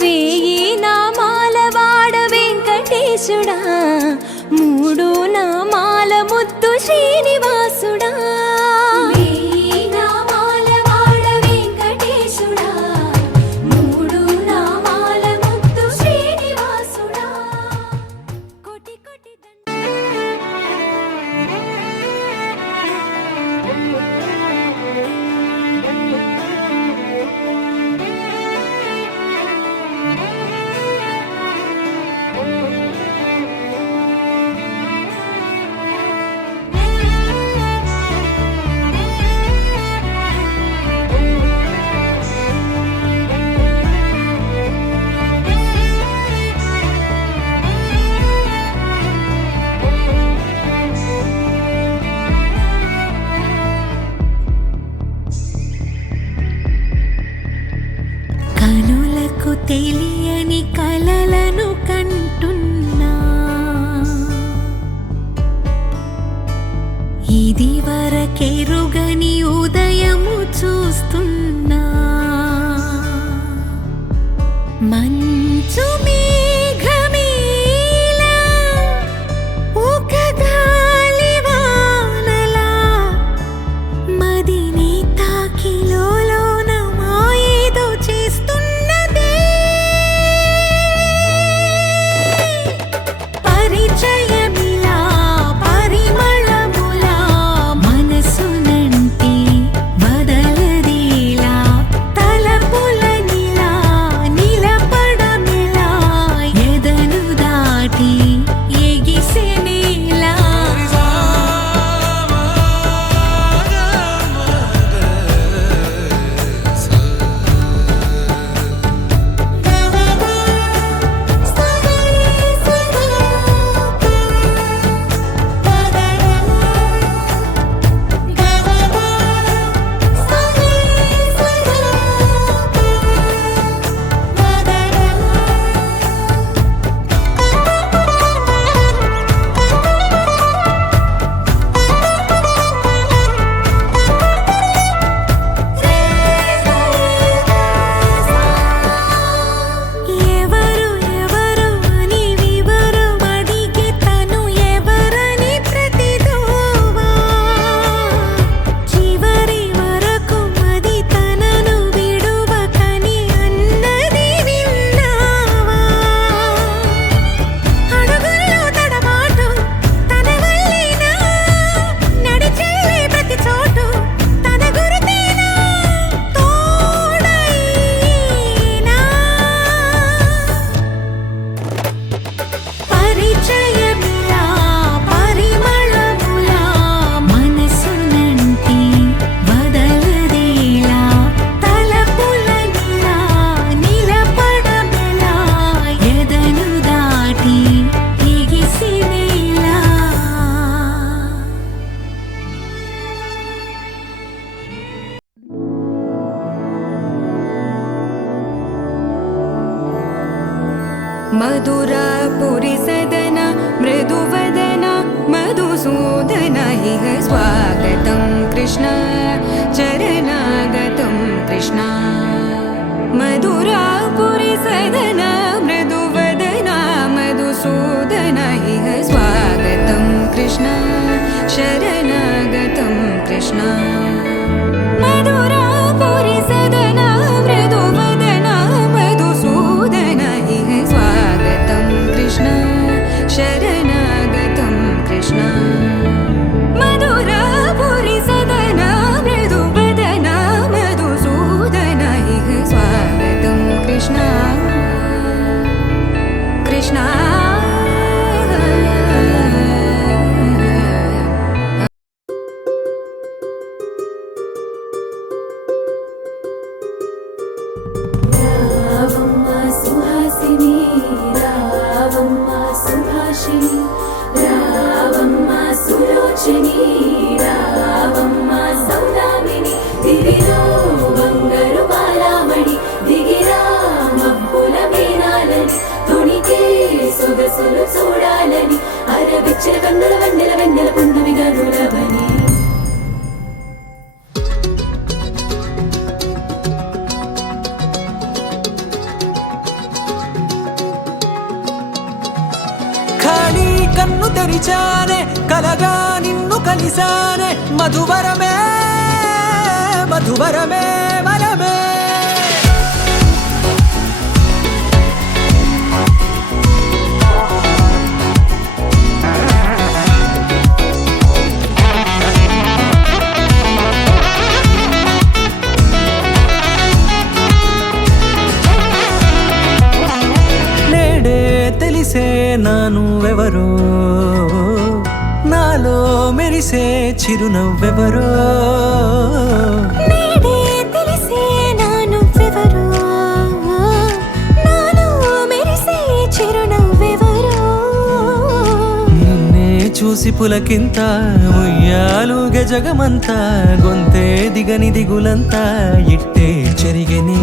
వేయి నామాల వాడ వెంకటేశుడా, మూడు నామాల ముద్దు శ్రీనివాసుడా. కనులకు తెలియని కలలను కంటున్నా, ఇది వరకెరుగని ఉదయము చూస్తున్నా. మంచు మేఘమేలా ఒక గాలివానలా మదిని తాకిలోన మాయేదో చేస్తున్నదే. పరిచయమిలా పరిమళములా మనసునంటి వదలదేలా, తలపులనిలా నిలపడమిలా ఎదను దాటి ఎగిసెనేలా. ఎవరు ఎవరు అని వివరం అడిగే తను ఎవరని ప్రతిదోవా, చివరి వరకు మది తనను విడువకని అన్నది విన్నావా. అడుగుల్లో తడబాటు తన వల్లేనా, నడిచెళ్ళే ప్రతి చోటు తన గురుతేనా, తోడైనా. పరిచయమిలా పరిమళములా మనసునంటి వదలదేలా, తలపులనిలా నిలపడమెలా ఎదను దాటి ఎగిసినేలా. మధురాపురి సదన మృదువదన మధుసూదన ఇహ స్వాగతం కృష్ణ చరణాగతం కృష్ణ. మధురాపురి సదన మృదువదన మధుసూదన ఇహ స్వాగతం కృష్ణ శరణాగతం కృష్ణ. మధురాపురి సదన మృదువదన మధుసూదన ఇహ స్వాగతం కృష్ణ శరణాగతం కృష్ణ. మధురాపురి సదన మృదువదన మధుసూదన ఇహ స్వాగతం కృష్ణ కృష్ణ. చూడాలని అరవిచ్చిన కన్నుల వెన్నెల వెన్నెల పున్నమిగా నులవని. కన్ను తెరిచానే కలగా నిన్ను కలిసానే మధువరమే మధువరమే వరమే తెలిసే నానువెవరో నాలో మెరిసే చిరునవ్వెవరో నేడే తెలిసే నానువెవరో నాలో మెరిసే చిరునవ్వెవరో నిన్నే చూసి పులకింత ఉయ్యాలుగే జగమంతా గొంతే దిగని దిగులంతా ఇట్టే చెరిగనే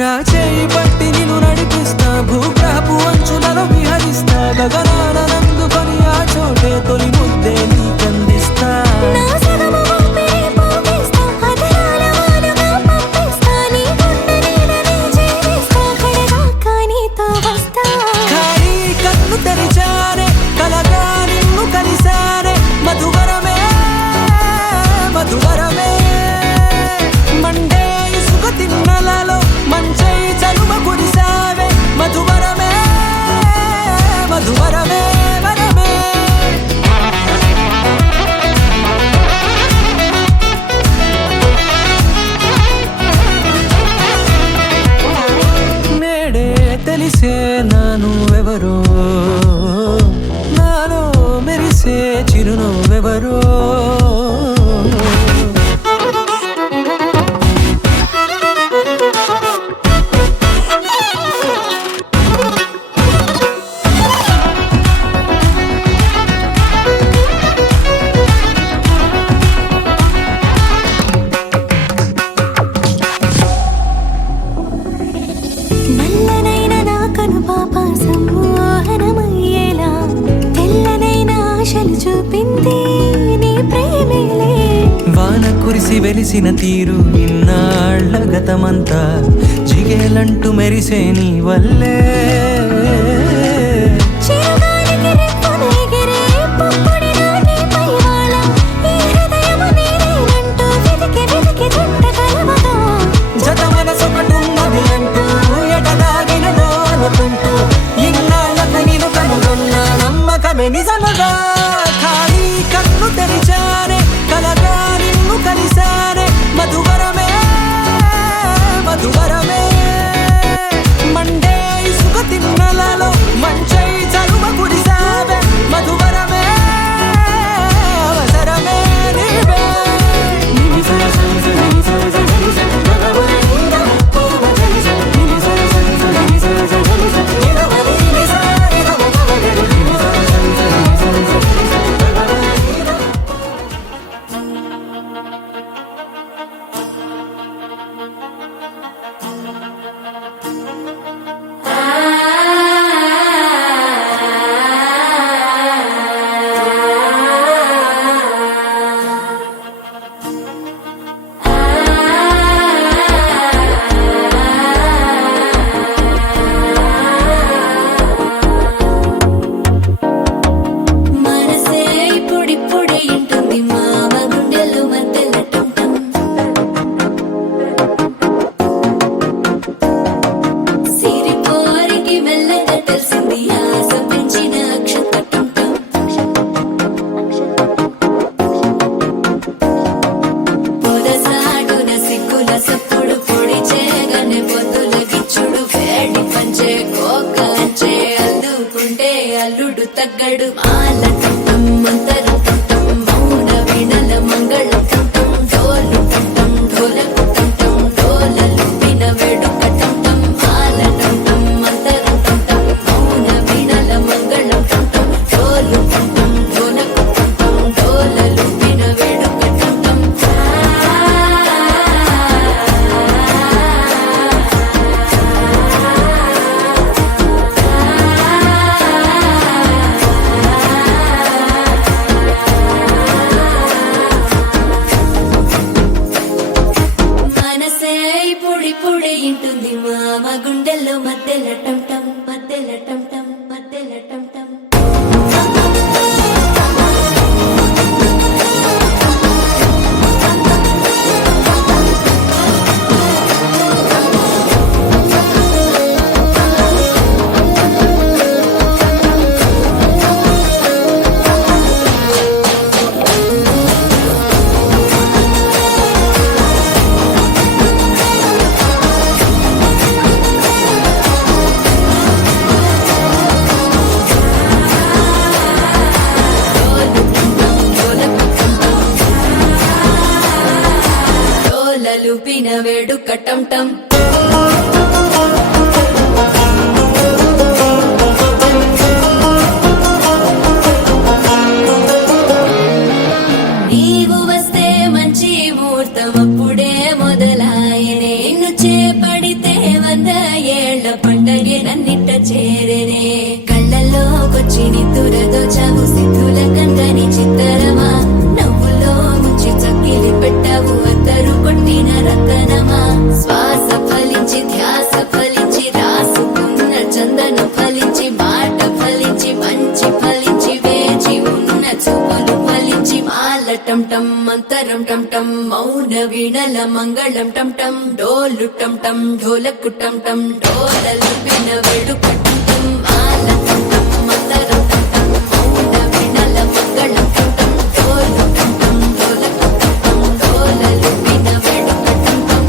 రాచేయి పట్టి నిన్ను నడిపిస్తా భూగ్రహపు అంచులలో విహరిస్తా గగనాన నందుకొని ఆ చోటే తొలి ముద్దే నీకందిస్తా నా సగము ఊపిరి పోగిస్తా అదరాల వాలుగా పంపిస్తా నీ గుండె నీడనే చేరిస్తా కడదాకా నీతో వస్తా ఖాళీ కన్ను తెరిచానే కలగా నిన్ను కలిసానే మధువరమే మధువరమే మండే ఇసుక తిన్నలలో మంచై చలువ కురిసావే మధువరమే మధువరమే వరమే నేడే తెలిసే నానువెవరో నాలో మెరిసే చిరునవ్వెవరో నల్లనైన నా కనుపాప సమ్మోహనమయ్యేలా తెల్లనైన ఆశలు చూపింది నీ ప్రేమేలే వాన కురిసి వెలిసిన తీరు ఇన్నాళ్ళ గతమంతా జిగేలంటూ మెరిసే నీ వల్లే చిరుగాలికి రెప్పను ఎగిరే పుప్పొడిన నీపై వాళ ఈ హృదయము నీదేనంటూ వెతికి వెతికి జంట కలవగా జత మనసొకటున్నది అంటూ ఎటదాగినదో అనుకుంటూ ఇన్నాళ్ళకు నేను కనుగొన్న నమ్మకమే నిజముగా ఖాళీ కన్ను తెరిచానే కలగా నిన్ను కలిసానే మధువరమే మధువరమే మండే ఇసుక తిన్నలలో మంచై చలువ కురిసావే మధువరమే అవసరమే నీవే మనసే ఇప్పుడిప్పుడే ఇంటుంది మామ గుండెల్లో మధ్యలో టంటం సిరిపోరికి మెల్లగా తెలిసింది ఆశ పెంచిన అక్షత టంటం పొదసాటున సిగ్గుల సప్పుడు పొడి చేయగానే పొద్దుల గిచ్చుడు వేడి పంచే కోకలంచే అల్లుకుంటే అల్లుడు తగ్గడు మాల టంటం మంతరం టంటం మౌన వీణల మంగళం టంటం డోలు టంటం డోలకు టంటం డోలలు విన వేడుక టంటం మాల టంటం మంతరం టంటం మౌన వీణల మంగళం టంటం డోలు టంటం డోలకు టంటం డోలలు విన వేడుక టంటం మనసే ఇప్పుడిప్పుడే ఇంటుంది మామ గుండెల్లో మధ్యలో టంటం మధ్యలో టంటం మధ్యలో టంటం నన్నిట్ట చేరేనే కళ్ళల్లోకొచ్చి నిద్దురదోచావు సిద్ధుల కందని చిత్తరమా నవ్వులో ముంచి చక్కిలి పెట్టావు అద్దరు కొట్టిన రతనమా శ్వాస ఫలించి ధ్యాస ఫలించి రాసుకున్న చందన ఫలించి మాట ఫలించి మంచి ఫలించి వేచి ఉన్న చూపులు ఫలించి మాల టం టం మంతరం టం టం మౌన వీణల మంగళం టం టం డోలు టం టం ఢోలకు టం టం డోలలు విన వేడుక టం టం మాల టం టం మంతరం టం టం మౌన వీణల మంగళం టం టం డోలు టం టం ఢోలకు టం టం డోలలు విన వేడుక టం టం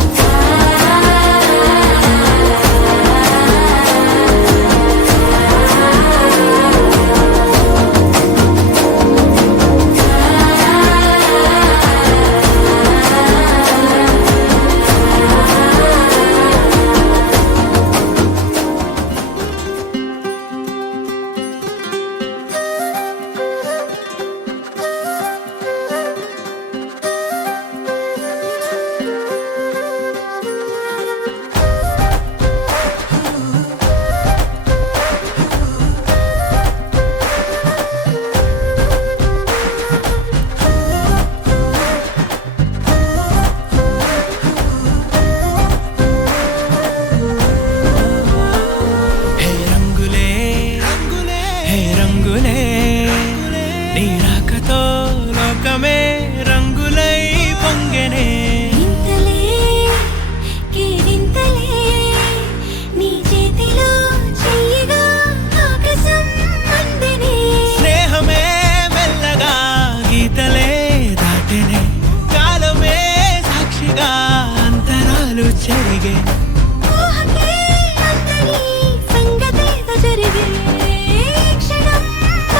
హే రంగులే హే రంగులే నీ రాకతో లోకమే రంగులై పొంగెనే ఇంతలే కేరింతలే నీ చేతిలో చెయ్యగా ఆకాశం అందనే స్నేహమే మెల్లగా గీతలే దాటెనే కాలమే సాక్షిగా అంతరాలు చెరిగే ఊహకే అంతని సంగతేదో జరిగే క్షణం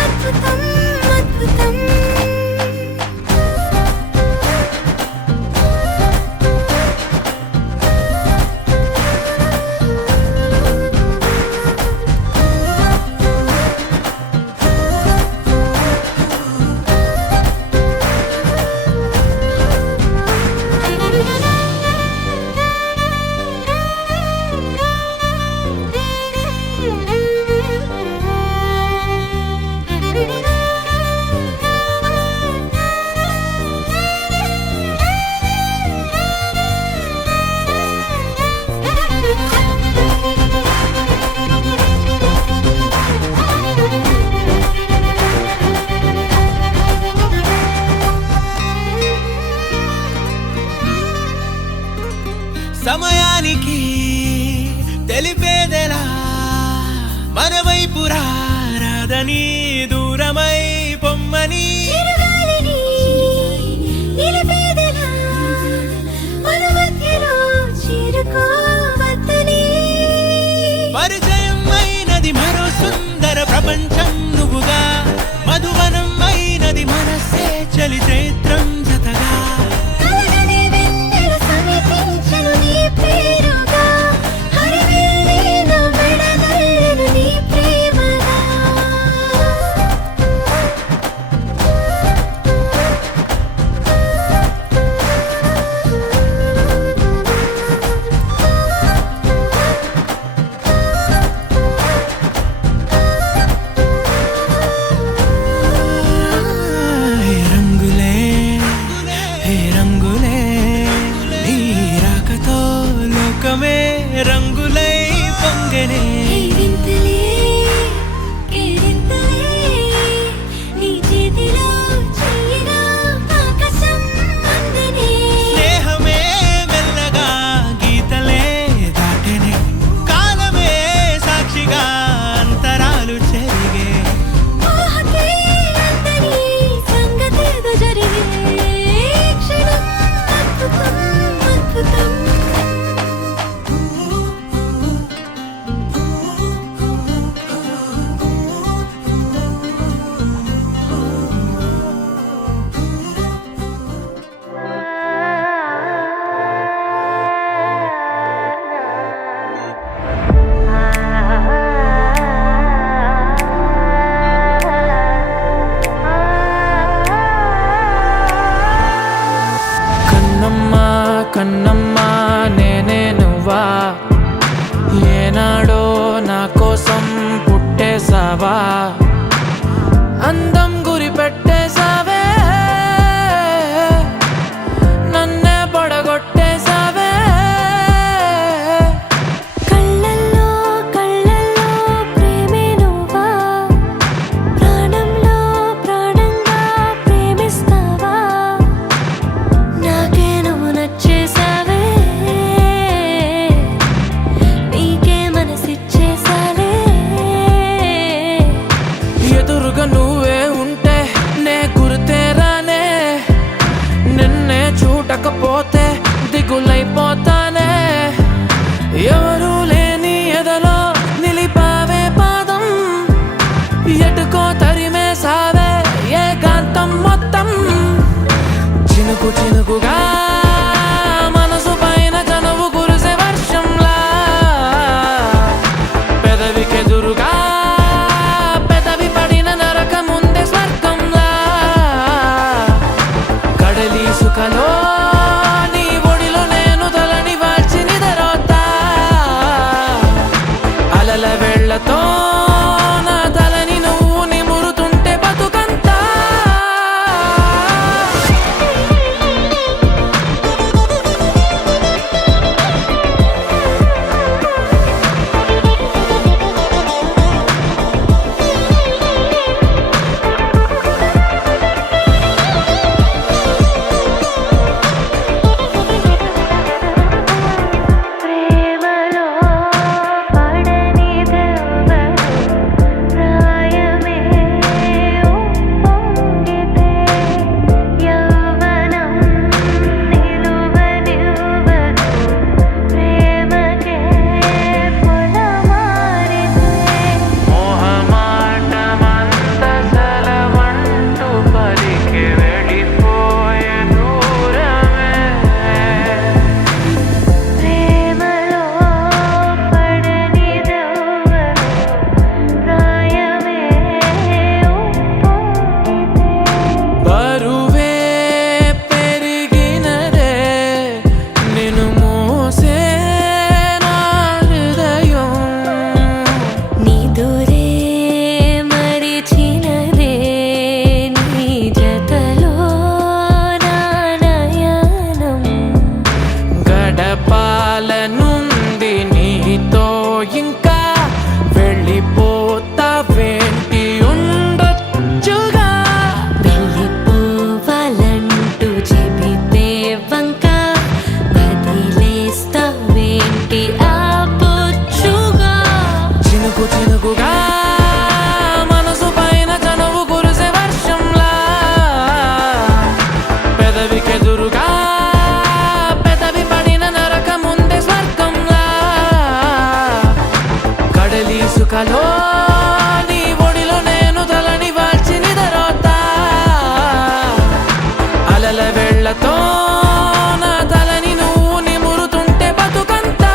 అద్భుతం అద్భుతం సమయానికి తెలిపేదెలా మన వైపు రాదని దూరమై పొమ్మని చిరుగాలిని నిలిపేదెలా మన మధ్యలో చేరుకోవద్దని పరిచయం అయినది మరో సుందర ప్రపంచం నువ్వుగా మధువనం అయినది మనసే చలి చైత్రం జతగా కలగనే వెన్నెల సమీపించెను నీ పేరుగా హరివెల్లి నా మెడదల్లెను నీ ప్రేమగా పెదవికెదురుగా పెదవి పడిన నరకముందే స్వర్గంలా కడలి సుఖలో నీ ఒడిలో నేను తలని వాల్చి నిదరోతా అలల వేళ్లతో నా తలని నువ్వు నిమురుతుంటే బతుకంతా ప్రేమలో పడనిదెవరు ప్రాయమే ఉప్పొంగితే యవ్వనం నిలువనివ్వదు ప్రేమకే పొలమారితే మోహమాటమంత సెలవంటూ పలికి వెళ్ళిపోయే దూరమే ప్రేమలో పడనిదెవరు ప్రాయమే ఉప్పొంగితే బరువే పెరిగినదే నిన్ను మోసే నా హృదయం నిదురే మరిచినదే నీ జతలో నా నయనం గడపాలనుంది నీతో ఇంకా వెళ్ళిపోతావేంటి ఉండొచ్చుగా వెళ్ళిపోవాలంటూ చెబితే వంక వదిలేస్తావేంటి ఆపొచ్చుగా చినుకు చినుకుగా మనసు పైన చనువు కురిసే వర్షంలా పెదవికెదురుగా పెదవి పడిన నరకముందే స్వర్గంలా కడలి సుఖలో నీ ఒడిలో నేను తలని వాల్చి నిదరోతా అలల వేళ్లతో నా తలని నువ్వు నిమురుతుంటే బతుకంతా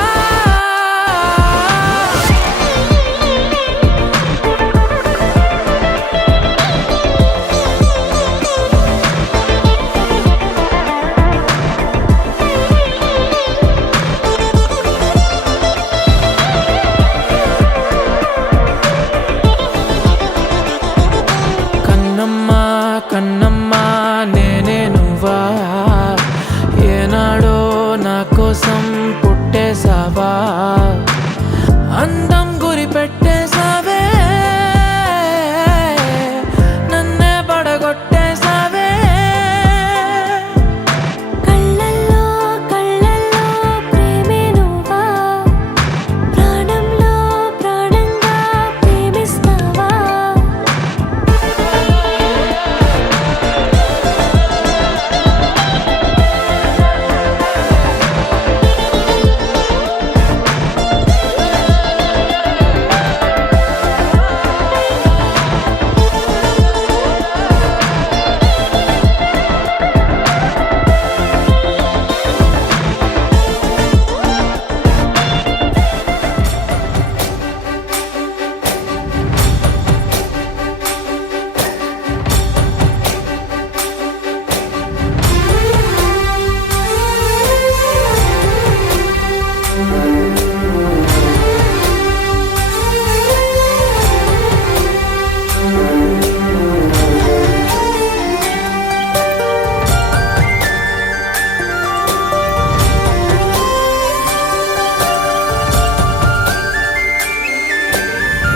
కన్నమ్మా కన్నమ్మా నేనే నువ్వా ఏనాడో నా కోసం పుట్టేసావా అందం గురి పెట్టేసావే నన్నే పడగొట్టేసావే కళ్ళల్లో ప్రేమే నువ్వా ప్రాణంలో ప్రాణంగా ప్రేమిస్తావా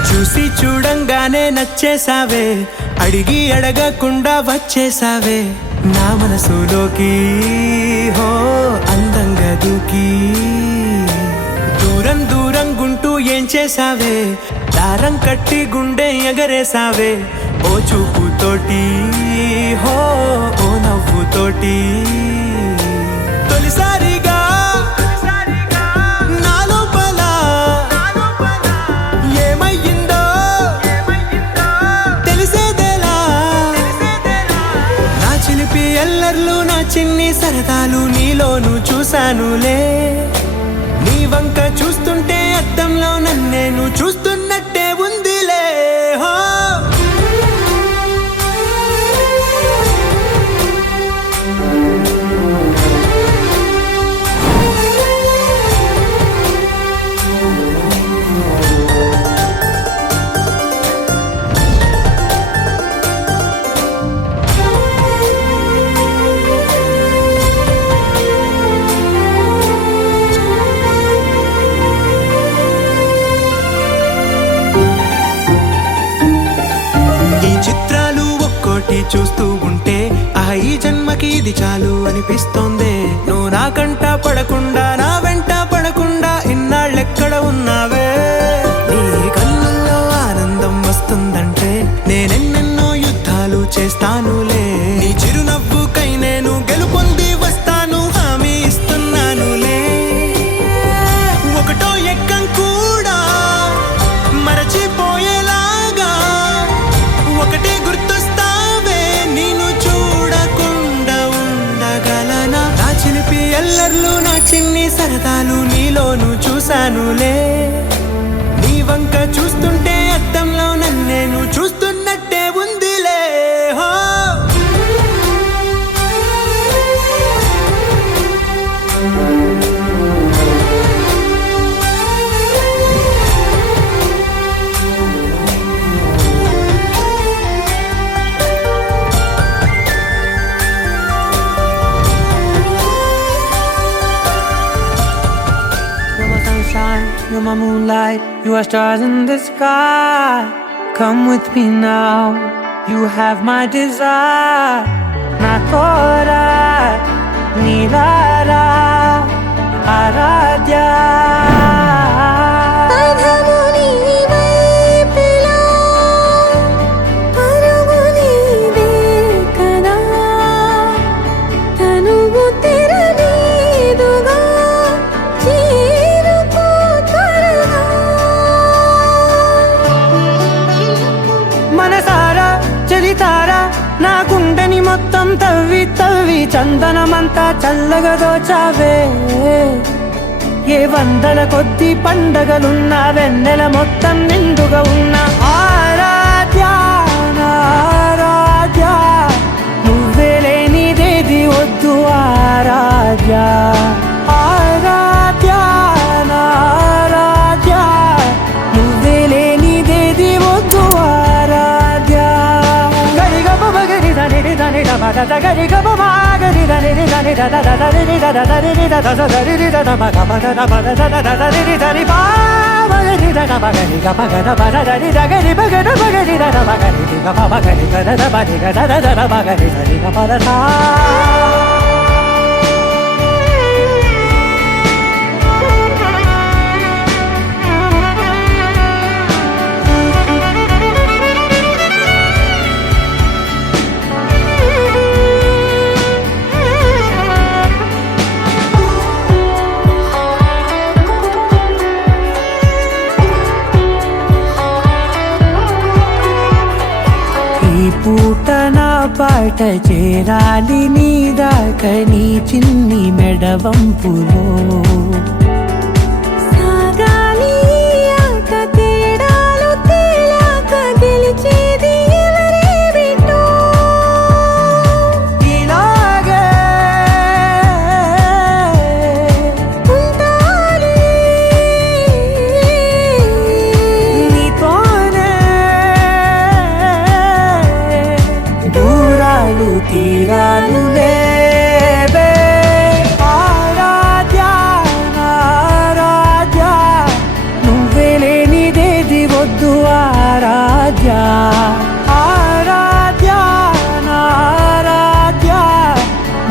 చూసి చూడంగానే నచ్చేసావే అడిగి అడగకుండా వచ్చేసావే నా మనసులోకి హో అందంగా దూకి దూరం దూరం గుంటూ ఏం చేసావే దారం కట్టి గుండె ఎగరేసావే ఓ చూపుతోటి హో ఓ నవ్వుతోటి తొలిసారిగా నా లోపల ఏమయ్యిందో తెలిసేదేలా నా చిలిపి ఎల్లర్లు నా చిన్ని సరదాలు నీలోను చూశానులే నీ వంక చూస్తుంటే అద్దంలో నన్నేను చూస్తున్న చూస్తూ ఉంటే ఈ జన్మకి ఇది చాలు అనిపిస్తోందే. నువ్వు నాకంట పడకుండా నా వెంట పడకుండా ఇన్నాళ్ళెక్కడ ఉన్నావే. నీ కళ్ళల్లో ఆనందం వస్తుందంటే నేనెన్నెన్నో యుద్ధాలు చేస్తానులే. నీ చిరునవ్వుకై నేను గెలుపొంది వస్తాను హామీ ఇస్తున్నానులే. ఒకటో ఎక్కం కూడా మరచిపోయేలాగా ఒకటే గుర్తొస్తావే. నేను చూడకుండా ఉండగలనా. నా చిలిపి ఎల్లర్లు నా చిన్ని సరదాలు నీలోను చూశానులే. నీ వంక చూస్తుంటే అద్దంలో నన్నేను చూస్తున్నట్టే ఉందిలే. హో You're my sunshine, you're my moonlight, you are stars in the sky. Come with me now, you have my desire. Na tora, nilara, aradya. పదము నీ వైపులా పరుగు నీదే కదా తనువు తెరనీదుగా చేరుకో త్వరగా మనసారా చలితారా నా గుండెని మొత్తం తవ్వి తవ్వి చందనమంతా చల్లగా దోచావే. ఏ వందల కొద్ది పండగలున్న వెన్నెల మొత్తం నిండుగా ఉన్న ఆరాధ్య నా ఆరాధ్య నువ్వే లేనిదేది వద్దు ఆరాధ్య. ఆరాధ్య నా ఆరాధ్య నువ్వే లేనిదేది వద్దు ఆరాధ్య. గరి గమ గరి దని దని దమ దద గరి గమ గరి దని దని దద దద రి దద దని రి దద దని రి దద మ గమ దద మ దద దద రి దని పా మగరి దద మగరి గమ గద బద దని దగరి మగద మగరి దద మగరి రి గమ మగరి దద దద మగరి గద దద మగరి దని గమ దద. ఈ పూట నా పాట చేరాలి నీ దాకా నీ చిన్ని మెడవంపులో. సాగాలి ఆట తేడాలు తేలాక గెలిచేది ఎవరే బిడ్డో. ఇలాగే ఉంటాలి నీతోనే దూరాలు తీరాలు లేవే. ఆరాధ్య నా ఆరాధ్య నువ్వే లేనిదేది వద్దు ఆరాధ్య. ఆరాధ్య నా ఆరాధ్య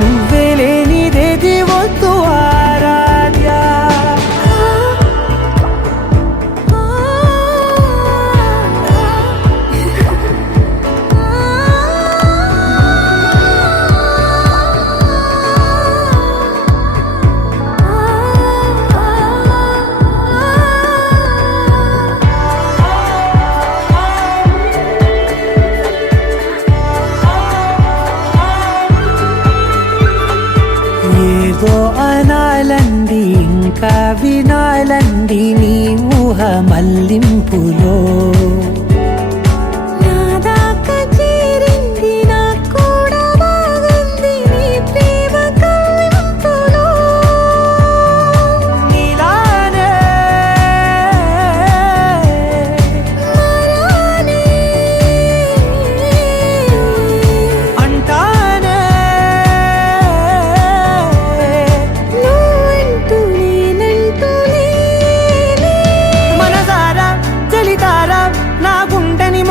నువ్వే లేనిదేది వద్దు ఆరాధ్య.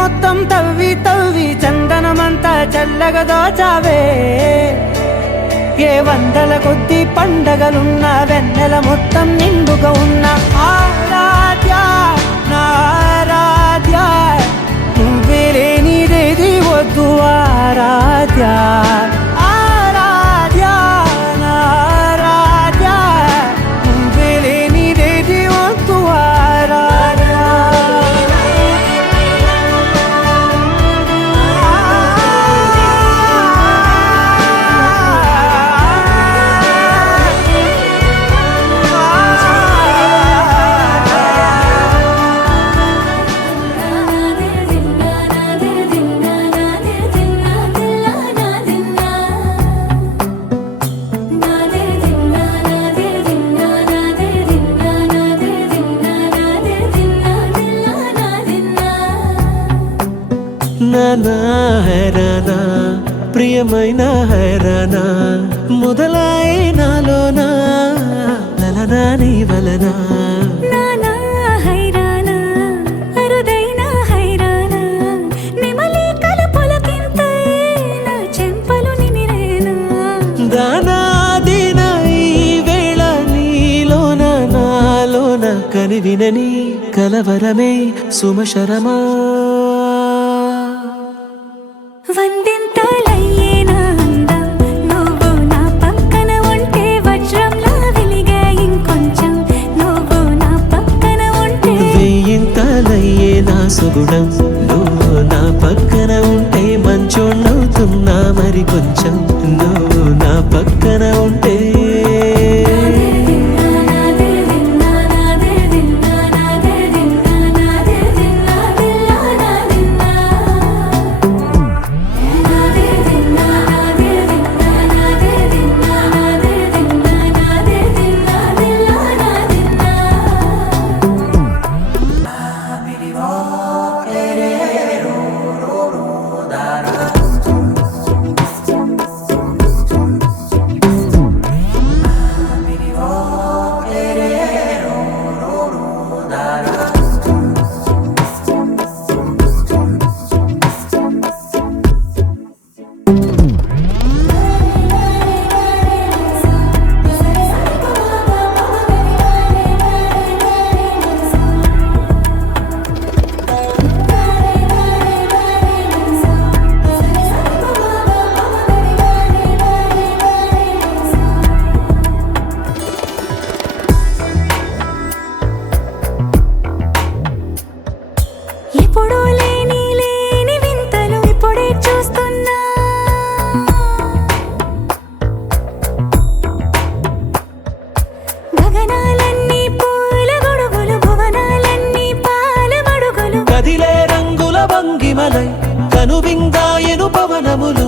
మొత్తం తవ్వి తవ్వి చందనమంతా చల్లగా దోచావే ఏ వందల కొద్ది పండగలున్న వెన్నెల మొత్తం నిండుగా ఉన్న ఆరాధ్య నా ఆరాధ్య నువ్వే లేనిదేది వద్దు ఆరాధ్య ఆరాధ్య నా ఆరాధ్య నువ్వే లేనిదేది వద్దు ఆరాధ్య నానా హైరానా ప్రియమైన హైరానా మొదలాయే నాలోనా లలనా నీ వలనా నానా హైరానా అరుదైన హైరానా నెమలి కలుపులకింతై నా చెంపలు నిమిరేనా దానాదిన ఈ వేళ నీలోన నాలోన కనివినని కలవరమే సుమశరమా వందింతలయ్యేనా అందం నువ్వు నా పక్కన ఉంటే వజ్రంలా వెలిగే ఇంకొంచెం నువ్వు నా పక్కన ఉంటే వెయ్యింతలయ్యే నా సుగుణం నువ్వు నా పక్కన ఉంటే మంచోణ్ణవుతున్నా మరి కొంచెం నువ్వు నా పక్కన ఉంటే ఎప్పుడూ లేని లేని వింతలు ఇప్పుడే చూస్తున్నా గగనాలన్నీ పూల గొడుగులు భువనాలన్నీ పాల మడుగులు కదిలే రంగుల భంగిమలై కనువిందాయను పవనములు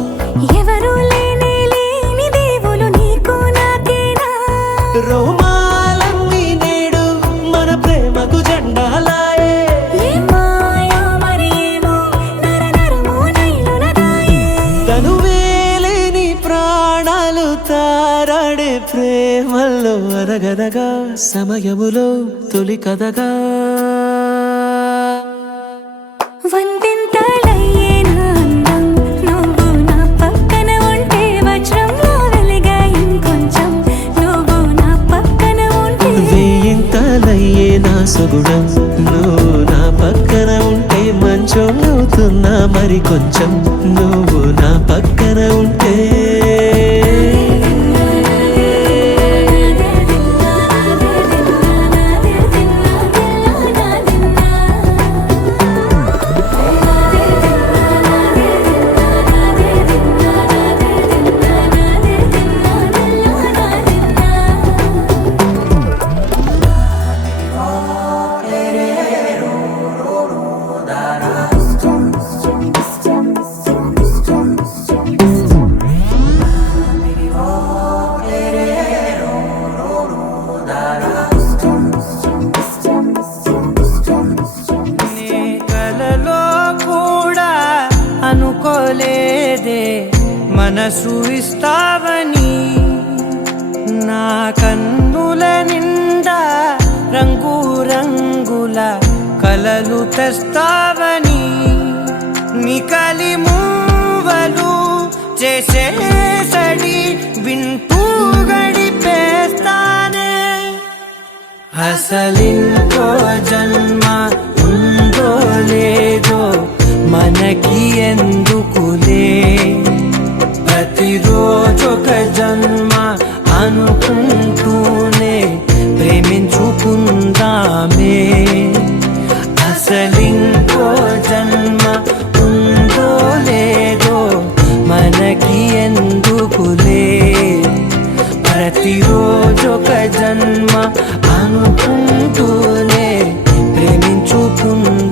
ఎవరు లేని లేని దేవులు నీకు నాకేనా రోమాలన్నీ నేడు మన ప్రేమకు జెండాలాయే ఏ మాయో మరేమో నరనరమో నైలునదాయే తనువేలేని ప్రాణాలు తారాడే ప్రేమల్లో అనగనగా సమయములో తొలి కథగా వందింతలయ్యేనా అందం నువ్వు నా పక్కన ఉంటే వజ్రంలా వెలిగే ఇంకొంచెం నువ్వు నా పక్కన ఉంటే వెయ్యింతలయ్యే నా సుగుణం నువ్వు నా పక్కన ఉంటే మంచోణ్ణవుతున్నా మరి కొంచెం నువ్వు నా పక్కన ఉంటే అనుకోలేదే మనసు ఇస్తావని నా కన్నుల నిండా రంగు రంగుల కలలు తెస్తావని నికలి మూవలు చేసేసడి వింటూ గడిపేస్తానే అసలింకో జన్మ ఉందో లేదో మనకి ఎందుకులే ప్రతిరోజొక జన్మ అనుకుంటూనే ప్రేమించుకుందామే అసలింకో జన్మ ఉందో లేదో మనకి ఎందుకులే ప్రతిరోజొక జన్మ అనుకుంటూనే ప్రేమించుకుందామే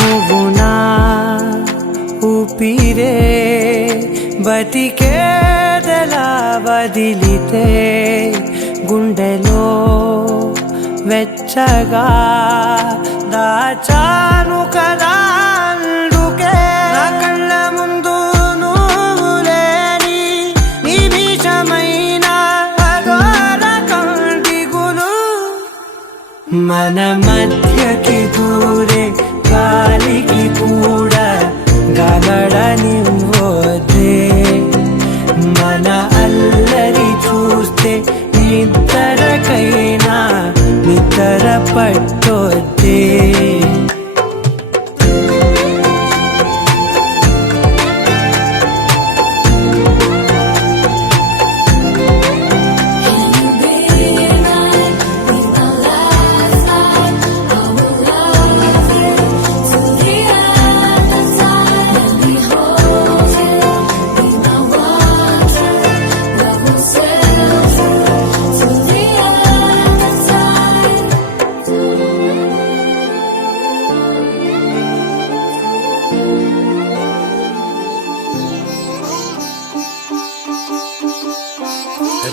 నువ్వు నా ఊపిరే బతికేదలా వదిలితే గుండెలో వెచ్చగా దాచాను కదా అందుకే నా కళ్ళ ముందు నువ్వు లేని నిమిషమైన అఘోర కంటిగులు మన మధ్యకి దూరే గాలికి కూడా గలడనివ్వదే మన అల్లరి చూస్తే నిద్రకైనా నిద్ర పట్టొద్దే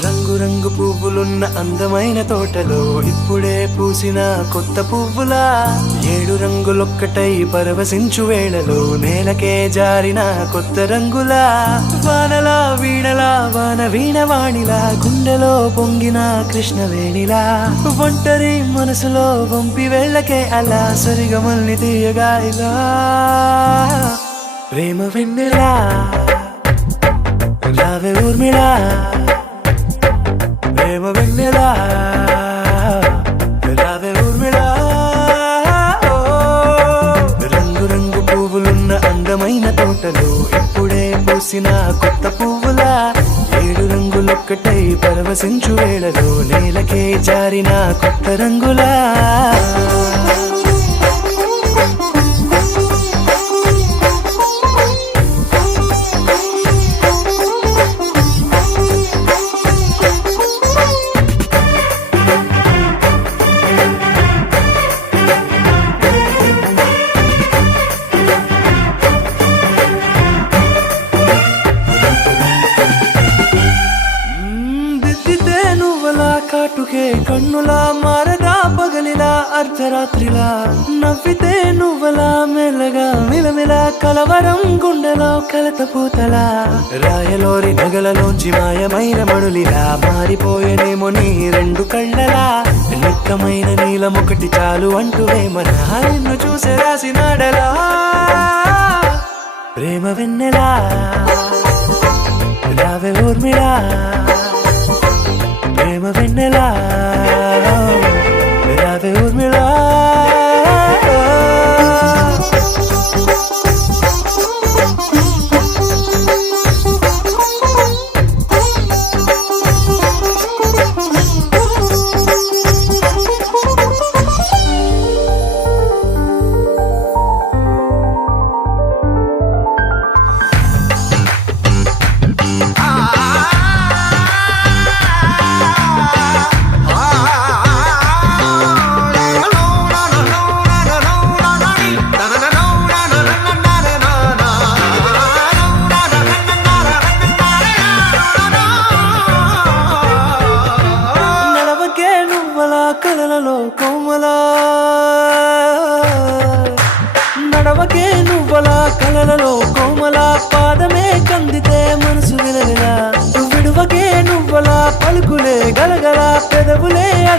రంగురంగు పువ్వులున్న అందమైన తోటలో ఇప్పుడే పూసిన కొత్త పువ్వులా 7 రంగులొక్కటై పరవశించు వేళలో నేలకే జారిన కొత్త రంగులా వానలా వీణలా వాన వీణవాణిలా గుండెలో పొంగిన కృష్ణవేణిలా ఒంటరి మనసులో వంపి వెళ్ళకే అలా సరిగమల్ని తీయగా ఇలా ప్రేమ వెన్నెలా రావే ఊర్మిళా ప్రేమ వెన్నెలా రావే ఊర్మిళా రంగు రంగు పువ్వులున్న అందమైన తోటలో ఇప్పుడే పూసిన కొత్త పువ్వులా 7 రంగులొక్కటై పరవశించు వేళలో నేలకే జారిన కొత్త రంగులా కాటుకే కన్నులా మారదా పగలిలా అర్ధరాత్రిలా నవ్వితే నువ్వలా మెల్లగా మిలమిలా కలవరం గుండెలో కలతపూతలా రాయలోరి నగలలోంచి మాయమైన మణులిలా మారిపోయేనేమో నీ 2 కళ్ళలా నిక్కమైన నీలమొకటి చాలు అంటూ వేమన నిన్ను చూసే రాసినాడలా ప్రేమ వెన్నెలా రావే ఊర్మిళా ప్రేమ వెన్నెలా రావే ఊర్మిళా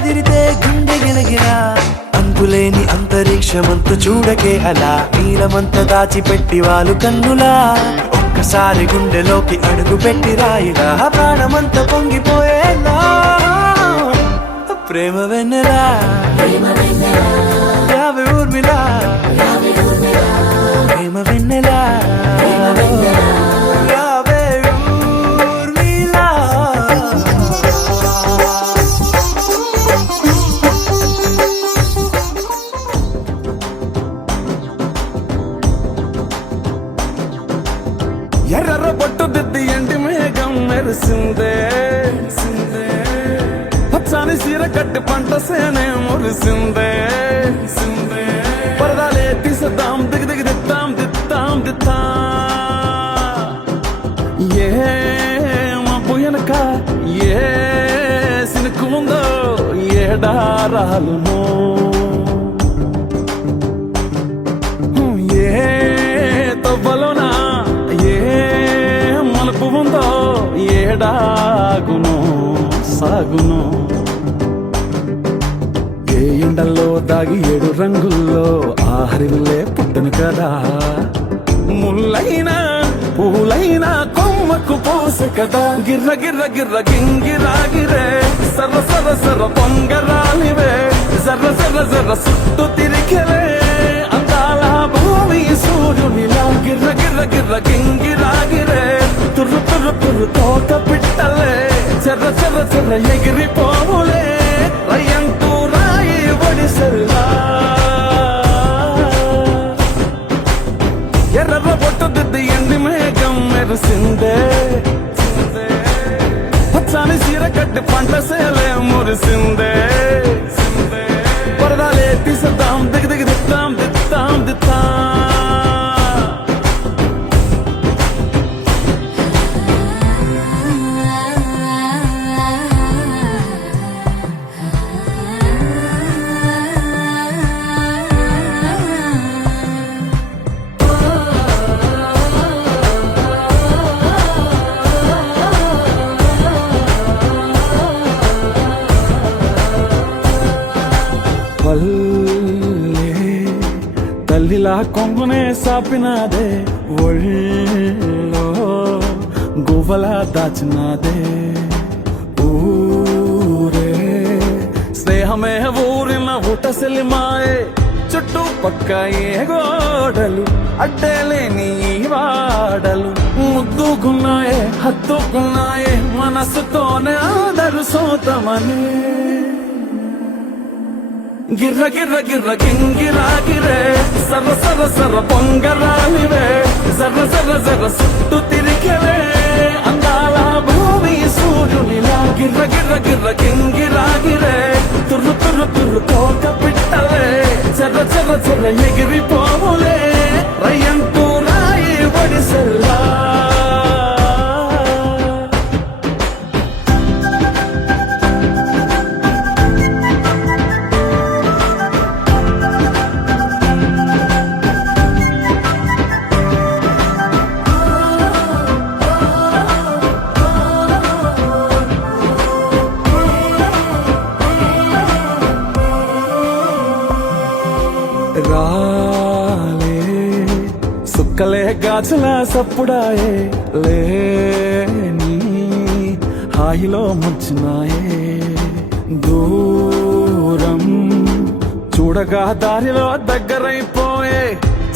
చెదిరితే గుండె గిలగిలా అంతులేని అంతరిక్షమంత చూడకే అలా నీలమంత దాచిపెట్టి వాళ్ళు కన్నులా ఒక్కసారి గుండెలోకి అడుగు పెట్టి రాయిలా ప్రాణమంత పొంగిపోయేలా ప్రేమ వెన్నెలా యావే ఊర్మిలా ప్రేమ వెన్నెలా యావే ఊర్మిళ. ఎర్ర బొట్టు దిద్ది ఎండి మేఘం మెరిసిందే పచ్చాని సీర కట్టి పంట సేనే మురిసిందే పరదాలే తీసద్దాం దిగి దిగి దిత్తాం దిత్తాం దిత్తా ఏ మబ్బు వెనక ఏ సినుకు ఉందో ఏడారాలునో ఏ తవ్వలోనా ఏ మలుపు ఉందో ఏడాగునో సాగునో ఏ ఎండల్లో దాగి 7 రంగుల్లో ఆహరివులే పుట్టను కదా ముల్లైనా పూలైనా కొమ్మకు పోసె కదా గిర్ర గిర్ర గిర్ర గింగిరాగిరే సర్ర సర్ర సర్ర పొంగరాలివే జర్ర జర్ర జర్ర సుట్టు తిరిగలే అందాల భూమి సూర్యునిలా గిర్ర గిర్ర గిర్ర గింగిరాగిరే తుర్రు తుర్రు తుర్రు తోట పిట్టలే చెర్ర చెర్ర చెర్ర ఎగిరిపోవులే రయ్యంటూ రాయి ఒడిసెల్లా ఎర్ర బొట్టు దిద్ది ఎండి మేఘం మెరిసిందే పచ్చాని సీర కట్టి పంట సేలే మురిసిందే పరదాలే తీసద్దాం దిగి దిగి దిత్తాం దిత్తాం దిత్తా పల్లె తల్లిలా కొంగునే సాపినాదే ఒళ్ళో గువ్వలా దాచినాదే ఊరే స్నేహమే ఊరిన ఊటసెలిమాయే చుట్టూ పక్క ఏ గోడలు అడ్డేలేని వాడలు ముద్దుకున్నాయే హత్తుకున్నాయే మనసుతోనే ఆదరు సోతమని గిర్ర గిర్ర గిర్ర గింగిరాగిరే సర్ర సర్ర సర్ర పొంగరాలివే జర్ర జర్ర జర్ర సుట్టు తిరిగలే అందాల భూమి సూర్యునిలా గిర్ర గిర్ర గిర్ర గింగిరాగిరే తుర్రు తుర్రు తుర్రు తోక పిట్టలే చెర్ర చెర్ర చెర్ర ఎగిరిపోవులే రయ్యంటూ రాయి ఒడిసెల్లా రాలే సుక్కలే గాజుల సప్పుడాయే లేని హాయిలో ముంచునాయే దూరం చూడగా దారిలో దగ్గరైపోయే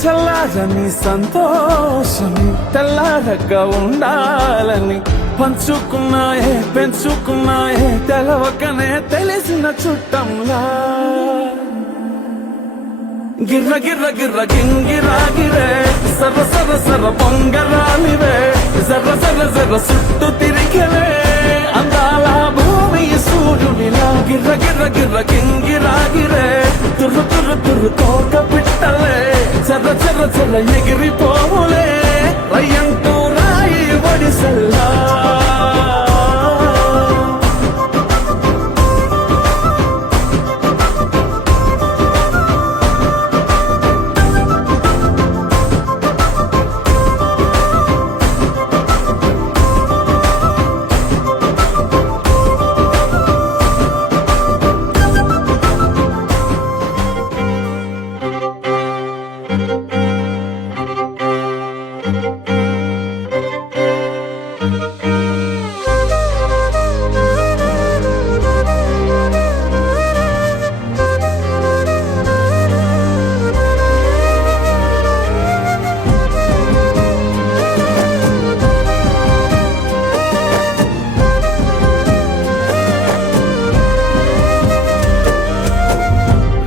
చల్లారని సంతోషమి తెల్లారగా ఉండాలని పంచుకున్నాయే పెంచుకున్నాయే తెలవకనే తెలిసిన చుట్టంలా గిర్ర గిర్ర గిర్ర గింగిరాగిరే సర్ర సర్ర సర్ర పొంగరాలివే జర్ర జర్ర జర్ర సుట్టు తిరిగలే అందాల భూమి సూర్యునిలా గిర్ర గిర్ర గిర్ర గింగిరాగిరే తుర్రు తుర్రు తుర్రు తోక పిట్టలే చెర్ర చెర్ర చెర్ర ఎగిరిపోవులే రయ్యంటూ రాయి ఒడిసెల్లా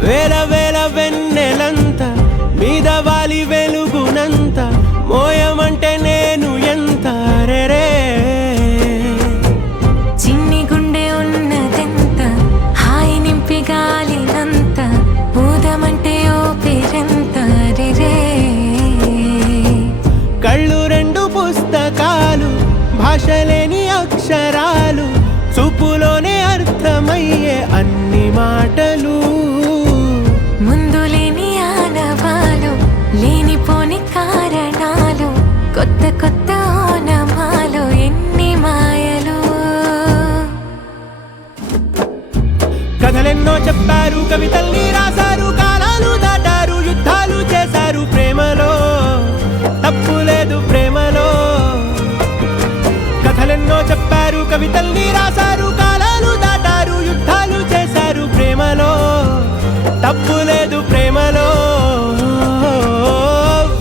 వేల వేల వెన్నెలంత మీద వాలి వెలుగునంత మోయమంటే నేను ఎంత రే చిన్ని గుండె ఉన్నదెంత హాయి నింపి గాలినంత ఊదమంటే ఓపిరెంత రే కళ్ళు రెండు పుస్తకాలు భాషలేని అక్షరాలు చూపులోనే అర్థమయ్యే అన్ని మాటలు ముందు లేని ఆనవాలు లేనిపోని కారణాలు కొత్త కొత్త ఓనమాలు ఎన్ని మాయలు కథలెన్నో చెప్పారు కవితల్ని రాశారు కాలాలు దాటారు యుద్ధాలు చేశారు ప్రేమలో తప్పు లేదు ప్రేమలో కథలెన్నో చెప్పారు కవితల్ని రాశారు కాలాలు దాటారు యుద్ధాలు చేశారు ప్రేమలో తప్పు లేదు ప్రేమలో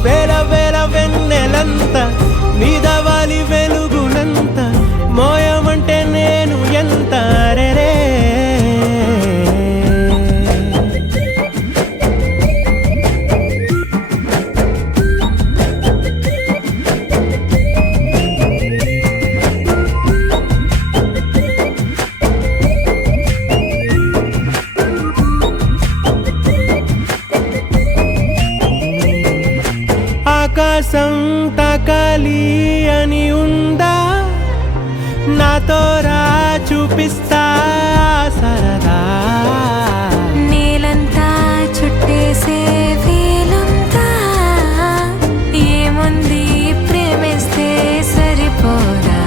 వేల వేల వెన్నెలంత మీద వాలి వెలుగునంత మోయమంటే నేను ఎంత రే ఆకాశం తాకాలి అని ఉందా నాతో రా చూపిస్తా సరదా నేలంతా చుట్టేసే వీలుందా ఏముంది ప్రేమిస్తే సరిపోదా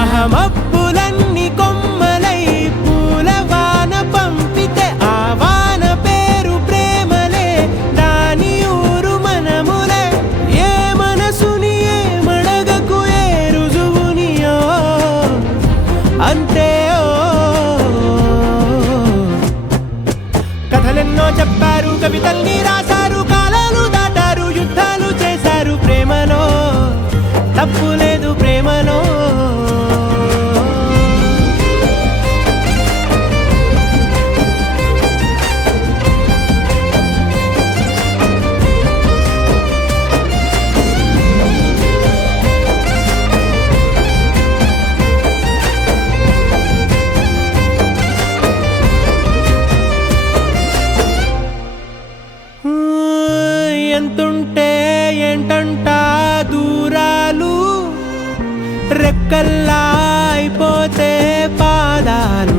అహమప్పులన్నీ కొమ్మలై పూల వాన పంపితే ఆ వాన పేరు ప్రేమలే దాని ఊరు మనములే ఏ మనసుని ఏ మడగకు ఏ రుజువునియో అంతే కథలెన్నో చెప్పారు కవితల్ని రాశారు కాలాలు దాటారు యుద్ధాలు చేశారు ప్రేమలో తప్పు లేదు ప్రేమలో ఎంతుంటే ఏంటంట దూరాలు రెక్కల్లా అయిపోతే పాదాలు